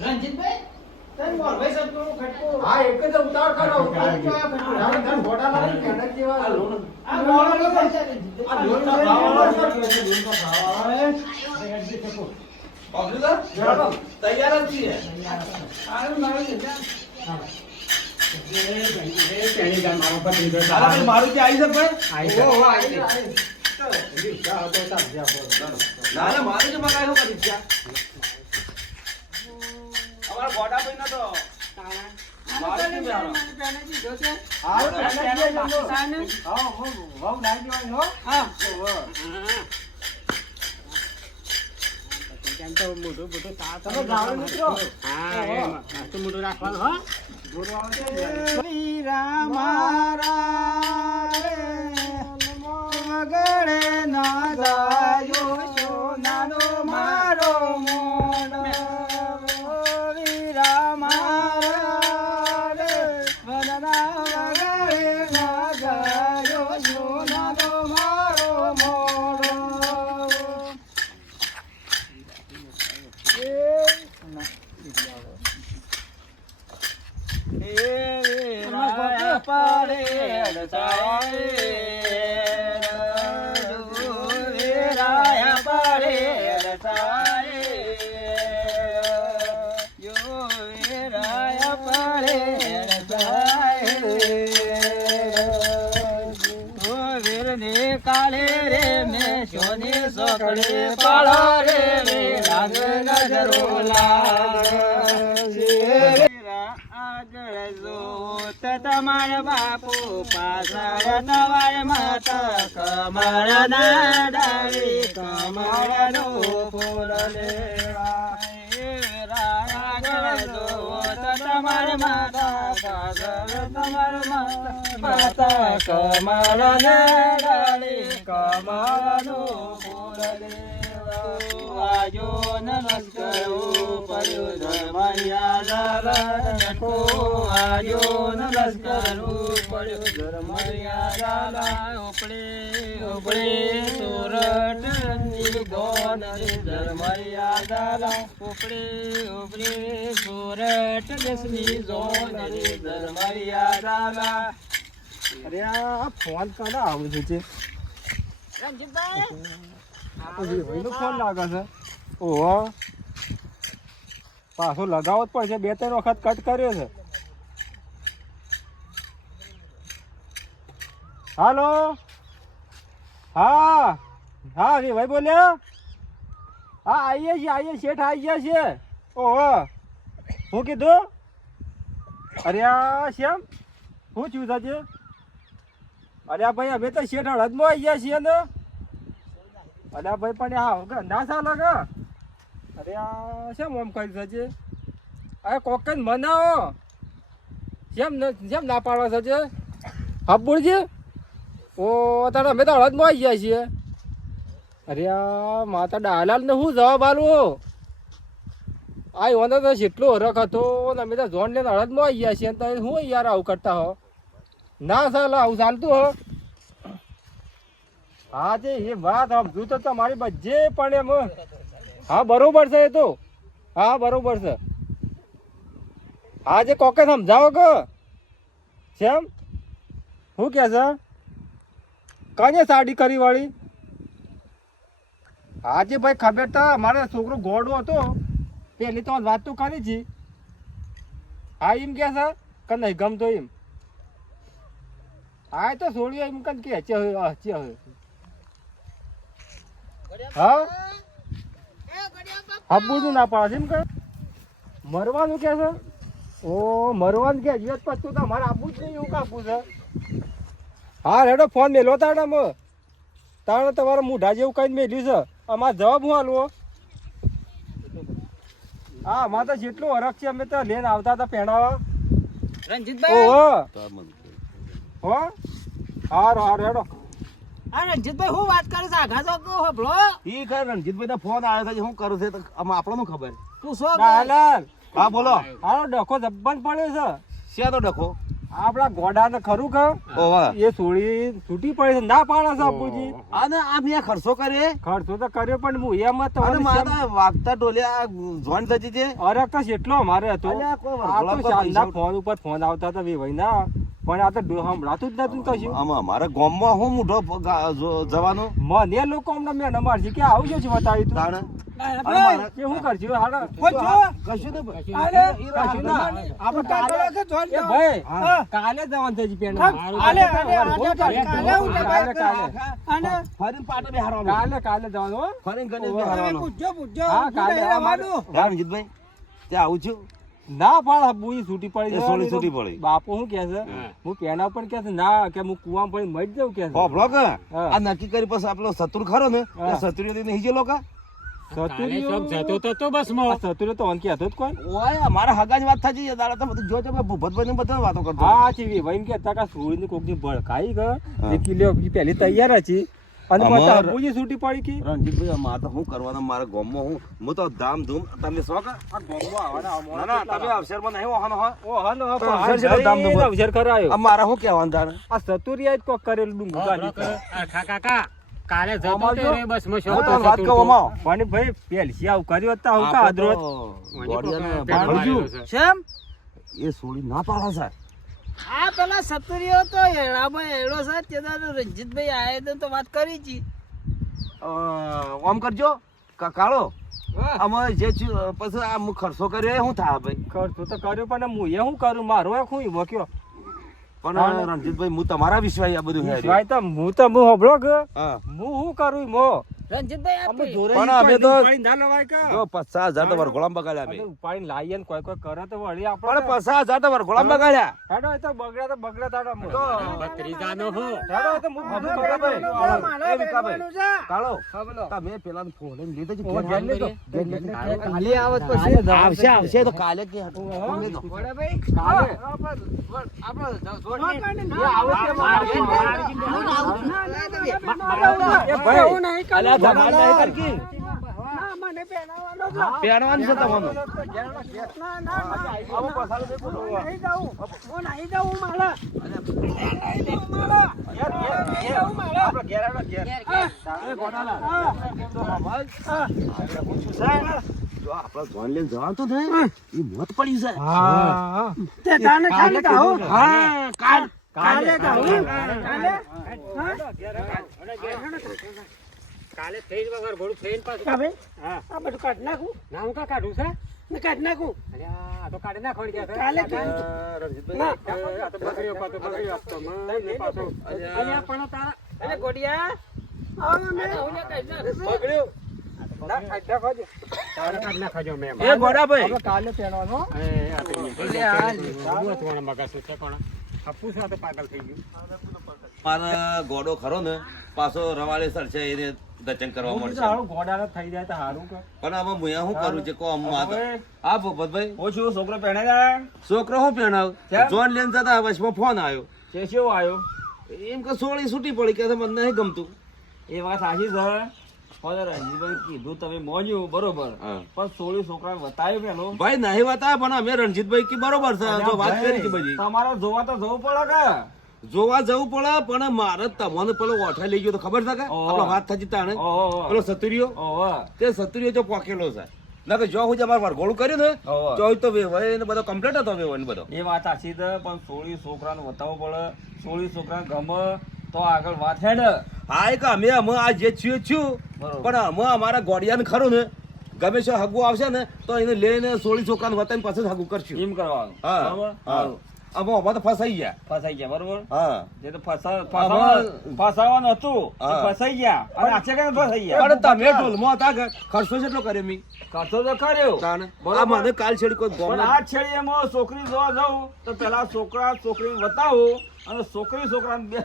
રણજીતભાઈ હા એક જ ઉતાર કરો ઘોડા લાવી કેનક જેવા આ લોન તૈયાર જ છીએ મારું જે આવી છે ભાઈ ના ના મારું જે મકાઈ શું કરી છે અમારા ગોડા ભાઈ ના તો મોટું રાખવાનું ગળે ના ગાયો સોનાનો મારો મોડ વીરા મારા રે વદના ગળે ના ગાયો સોનાનો મારો મોડ પાડે કાળે રે મેં સોની સોકડે પાળો રે રાગ નજરો તમારા બાપુ પાછળ તમારે માતા કમળ ના ડાળી કમળ નો ફૂલ લેવા તમારે માતા પાછળ તમારે માતા કમળ ના ડાળી કમળ નો ફૂલ લેવા આજો નમસ્કાર પડ્યો ધર્મયાદા આજો નમસ્કાર પડ્યો ધર્મયાદા ઉપડે ઉપડે સુરત ગોન ધર્મયાદા ઉપડે ઉપડે સુરત દેશની જોન ધર્મયાદા અરે આ ફોન કાઢા આવડે છે રણજીતભાઈ ફોન લાગે છે ઓહો પાછો લગાવવો જ પડશે 2-3 વખત કટ કર્યો છે હાલો હા હા ભાઈ બોલ્યા હા આવીએ શેઠ આવી ગયા છે ઓહો હું કીધું અરે આ શ્યામ શું થયું સાચે અરે ભાઈ અમે તો શેઠ હળદમાં આવી ગયા છીએ ને અરે ભાઈ પણ હા ના ચાલે કે અરે આ શેમ આમ કરી સાચે અરે કોક જ મનાવો જેમ ના પાડવા સાચે હાપુરજી ઓ તારે અમે તો હળદમાં આવી ગયા છીએ અરે આ માતા ડાલાલ ને શું જવાબ આલું આ ઓને તો જેટલો હરખ હતો ને અમે તો જોન લઈને હળદમાં આવી ગયા છીએ તો શું યાર આવું કરતા હો ના ચાલે આવું ચાલતું હો હા જે એ વાત સમજુ તો તમારી બજે પણ એમ હા બરોબર છે એ તો હા બરોબર છે હા જે કોકે સમજાવો કે કેમ શું કે છે કને સાડી કરી વાળી હા જે ભાઈ ખબર તો મારે છોકરો ગોડો હતો પેલી તો વાત તો કરી છે હા એમ કે છે કે નહીં ગમતો એમ હા તો છોડ્યો એમ કન કે હચે હા હાબુનું ના પાડે એમ કે મરવાનું કે છે ઓ મરવાનું કે જીવત પછી તો મારે આપવું જ નહીં એવું કાપવું છે હા રેડો ફોન મેલો તાડામાં તાણે તમારે મૂઢા જેવું કઈ મેલ્યું છે અમારે જવાબ હું હાલવો હા અમારે તો જેટલું હરખ છે અમે તો લઈને આવતા હતા પહેણાવા. રણજીતભાઈ ઓહો તો મને હો હારું હારું હેડો. આ રણજીતભાઈ હું વાત કરે છે આઘા તો કહો હબળો ઈ કર રણજીતભાઈ ના ફોન આવ્યો છે હું કરું છે તો આમાં આપણને ખબર. પૂછો હાલાલ હા બોલો. હારો ડખો જબ્બન પડ્યો છે શેનો ડખો? આપડા ગોડાને ખરું કે ઓવા એ સોળી છૂટી પડી છે ના પાડે છે અપુજી. અને આ મેં ખર્ચો કરે ખર્ચો તો કર્યો પણ હું એમ જ તો અને મારા વાગતા ટોલ્યા જોઈન થતી છે. હરખ તો જેટલો અમારે હતો. અલ્યા કોઈ આ તો વરઘોડા પર શાનદાર પૈસા ફોન ઉપર ફોન આવતા હતા ભાઈના પણ આ તો સંભળાતું જ નતું કશું. આમાં અમારા ગામમાં હું મોઢો જવાનો મને લોકો અમને મેં મારજી કે આવું છે બતાવ્યું તું તાણે કે શું કરશું હાલો કશું ને ભાઈ. કશું ના આપણે કાલે એ ભાઈ કાલે જવાનું છે જી પેન ફરીને પાટે બેહારવાનું. કાલે જવાનું હો. ફરીને ગણેશ બેહારવાનું. હા કાલે અમારું રણજીતભાઈ ત્યાં આવું છું. ના પાડ બુઈ છૂટી પડી એ સોળી છૂટી પડી. બાપુ શું કે છે હું પેના પણ કે છે ના કે હું કુવામાં પડી મરી જાઉં કે છે હોભળો કે હા. આ નક્કી કરી પછી આપણો શત્રુ ખરો ને હા. એ શત્રુઓ નહીં ગયેલો કા સતુરિયો તો અન કે હતો જ કોઈ. ઓય અમારા હગા જ વાત થાજી દાડા તો બધું જો તમે ભૂપતભાઈ ને બધા વાતો કરતો. હા ચીવી ભાઈ કે તકા સોળીની કોકની ભડકાઈ ગયો હા. એ કિલ્લો પહેલી તૈયાર હતી અને અમાર- પછી બુજી છૂટી પડી કે રણજીતભાઈ અમારે તો શું કરવાનું મારા ગામમાં હું તો ધામધૂમ તમે શો કા આ ગોમમાં આવવાના ના ના તમે અવસરમાં નહીં વહાનો હા ઓ હા નો તો અવસર છે તો ધામ ધૂમ. અવસર કરાયો અમારે શું કહેવાનું તારે આ સતુરિયા જ કોક કરેલું ડુંગું કાઢી. કાલે જતો અમાર તો જો- રે બસ માં હું તને વાત કહું અમાર. પણ ભાઈ પેલસી આવું કર્યું હતા હું કા આપણે અદરોત તો ગોળિયાને ભરજ્યું. શેમ એ સોળી ના પાડે છે. આ પેલા સતુરીઓ તો હેડામાં હેડો છે તે દાડો રણજીતભાઈ આયા તો વાત કરી છી આમ કરજો કાળો અમે જે પછી આ હું ખર્ચો કર્યો એ શું થાય ભાઈ? ખર્ચો તો કર્યો પણ હું એ શું કરું મારો એ શું ઈવો કયો પણ રણજીતભાઈ હું તમારા વિશ્વાસ આ બધું હેર્યું. ભાઈ તો હું હોભળો કે હા હું શું કરું મો રણજીતભાઈ અમે આપી જોરે પણ અમે તો- ઉપાડી ના લવાય કા જો 50,000 તો વરઘોડામાં બગાડ્યા અમે અમે. ઉપાડીને લાવીએ ને કોઈ કોઈ કરે તો વળી પણ આપણે 50,000 તો વરઘોડામાં બગાડ્યા. હેડો એ તો બગડ્યા તાડો મો. ભત્રીજાનો હો હેડો એ તો હું હવે ખબર કરે ભાઈ. કાળો, એ વિકાભાઈ, કાળો, હા, બોલો. તમે પેલાનો ફોન લઈને લીધો છે? ઓ, ઘેર લીધો. કાલે આવત પછી આવશે આવશે તો કાલે કે ફોન લીધો. કાલે. એ ભાઈ અલ્યા ધમાલ નહીં કરકી. પહેરવાનું છે તમારું. આવો પસારો છે બોલો. આપણે ઘેર આવો, ઘેર. એ ગોડાલા. તો હમાલ. જો આપણે જોન લઈને જવાનું તો થાય એ મોત પડી જાય. હા હા કાલ કાલે થઈ વગર ઘોડું થઈને પાછું આ બધું કાઢ નાખું નામ કા કાઢું છે મેં કાઢ નાખું અલ્યા આ તો કાઢી નાખો ને કે કાલે રણજીતભાઈ આ તો બગડ્યો આપતો મને પાછો અલ્યા પણ તારા અલે ગોડિયા પકડ્યું. ના કાઢ નાખો તારે કાઢી નાખજો મેં એ ગોડાભાઈ આપણે કાલે પહેરવાનો મારા ગોડો ખરો ને પાછો રવાડે સરશે એને દર્શન કરવા મળશે. સારું ગોડાનો થઈ જાય તો સારું કે પણ આમાં મુયા શું કરું છે કો આમ આ તો- હવે હા ભૂપતભાઈ ઓછું છોકરો પહેણે જાય છોકરો શું પહેણાવ કેમ? જોન લઈને જતા વચમાં ફોન આવ્યો છે કેવો આવ્યો એમ કે સોળી છૂટી પડી કે મને નહીં ગમતું. એ વાત સાચી છે પણ રણજીતભાઈ કીધું તમે મોન્યું બરોબર હા. પણ સોળી છોકરાને બતાવ્યું પેલો ભાઈ નહીં વાત પણ અમે રણજીતભાઈ કે બરોબર છે જો વાત કરી હતી બધી તમારે જોવા તો જવું પડે કે જોવા જવું પડે પણ મારે તમને પેલો ઓઠા લઈ ગયો તો ખબર છે કે ઓહો. આપણો વાત થતી તાણે ઓહો પેલો સતુરિયો ઓહો તે સતુરિયો જો પોકેલો છે ના કે જો હું અમારે વરઘોડું કર્યું ને ઓહો. તો તો વેવાય ને બધો કમ્પ્લીટ હતો વેવાય ને બધો. એ વાત સાચી છે પણ સોળી છોકરાને બતાવવું પડે સોળી છોકરાને ગમે તો આગળ વાત હેડ હા એ કે અમે આ જે છું બરોબર. પણ અમે અમારા ગોડિયાને ખરું ને ગમે છે હગું આવશે ને તો એને લઈને સોળી છોકરાને વતાવીને પાછું જ હગું કરશું. એમ કરવાનું હા બરોબર? હા સારું. અમે તો ફસાઈ ગયા. ફસાઈ ગયા બરોબર હા જે તો ફસાવાનું હતું એ હા. ફસાઈ ગયા અને આછે કઈ ફસાઈ ગયા પણ તમે ઢોલમાં હતા કે ખર્ચો કેટલો કર્યો મી કરતો તો કર્યો તાણે બરોબર. આ મને કાલ છેડી કોઈ પણ ગોમ આ છેડી એમાં છોકરી જોવા જાઉં તો પેલા છોકરા છોકરી બતાવું અને છોકરાને બે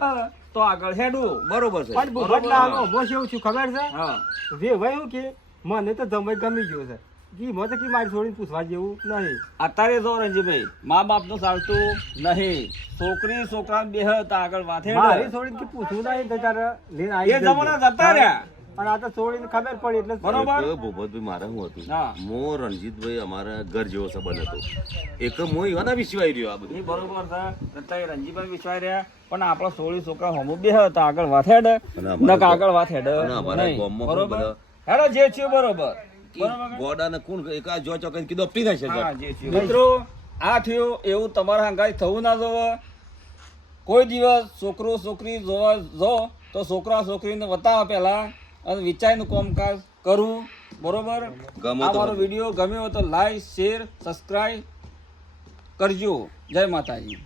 તો આગળ હેડું બરોબર છે પણ બદલાનો મોશ એવું છું ખબર છે હા જે ભાઈ હું કે મને તો જમાઈ ગમી ગયું છે કી મત કી મારી છોડીને પૂછવા જેવું નહીં. અત્યારે જો રણજીભાઈ મા બાપ નું ચાલતું નહીં, છોકરી છોકરા બે આગળ વાથે મારી છોડીને કી પૂછવું નહીં તો તારે લઈને એ આવી જમાના જતા રહ્યા. અને આ તો છોડીને ખબર પડી એટલે બરોબર. એક ભૂપતભાઈ મારે શું હતું, હા. મો રણજીતભાઈ અમારા ઘર જેવો સંબંધ હતો. એક હું એવાના વિશ્વાઈ રહ્યો આ બધું. એ બરોબર છે. અત્યારે રણજીભાઈ વિશ્વાસ રહ્યા, પણ આપણા સોળી છોકરા હોમો બે હતા આગળ વાથેડ અને અમારા નક આગળ વાથેડ અને અમારા નહીં. ગામમાં બરોબર. બધા- હેડો જે છે બરોબર. ઈ ગોડાને કોણ એક આ જો ચોકન કીધું પી નાખશે હા, જે છે. મિત્રો આ થયું એવું તમારા હંગાઈ થવું ના જોવે. કોઈ દિવસ છોકરો છોકરી જોવા જો તો છોકરા છોકરીને બતાવવા પહેલા અને વિચારીનું કામકાજ કરવું. બરોબર. ગમે આ તો મારો વિડીયો ગમ્યો હોય તો લાઈક શેર સબસ્ક્રાઈબ કરજો. જય માતાજી.